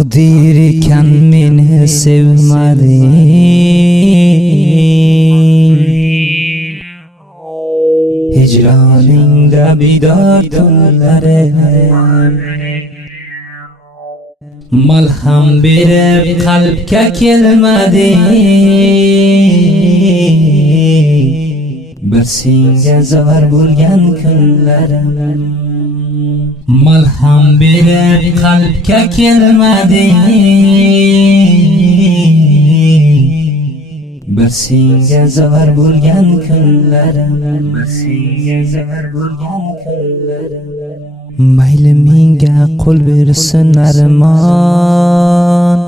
Taqdir ekan meni sevmading, hicroningda bidor tunlarim malham berib qalbga kelmading, bir senga zor bo'lgan kunlarim malham berib qalbga kelmading, bir senga zor bo'lgan kunlarim, bir senga zor bo'lgan kunlarim. Mayli menga qo'l bersin armon,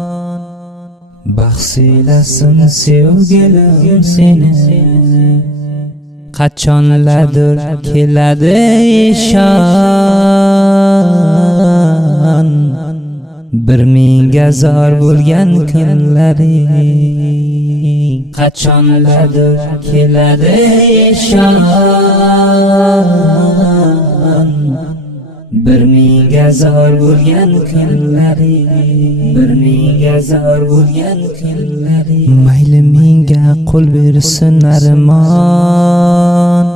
baxtsilasin sevgilim seni, qachonlardir keladi ishon, bir menga zor bo'lgan kunlaring, qachonlardir keladi ishon, bir menga zor bo'lgan kunlaring, bir menga zor bo'lgan kunlaring. Mayli menga qo'l bersin armon,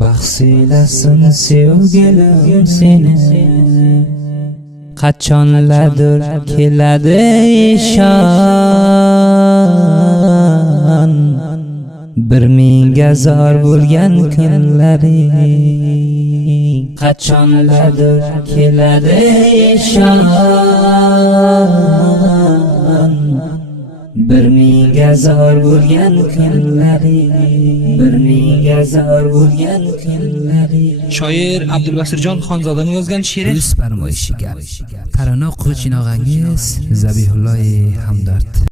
baxtsilasin sevgilim seni, qachonlardir keladi ishon, bir menga zor bo'lgan kunlaring, qachonlardir keladi ishon, bir menga zor bo'lgan kunlaring, bir menga zor bo'lgan kunlaring. Shoir Abdulbasirjon Xonzodaning yozgan she'ri Yuz farmoyishiga tarona o'quvchi og'angiz Zabihulloh Hamdard.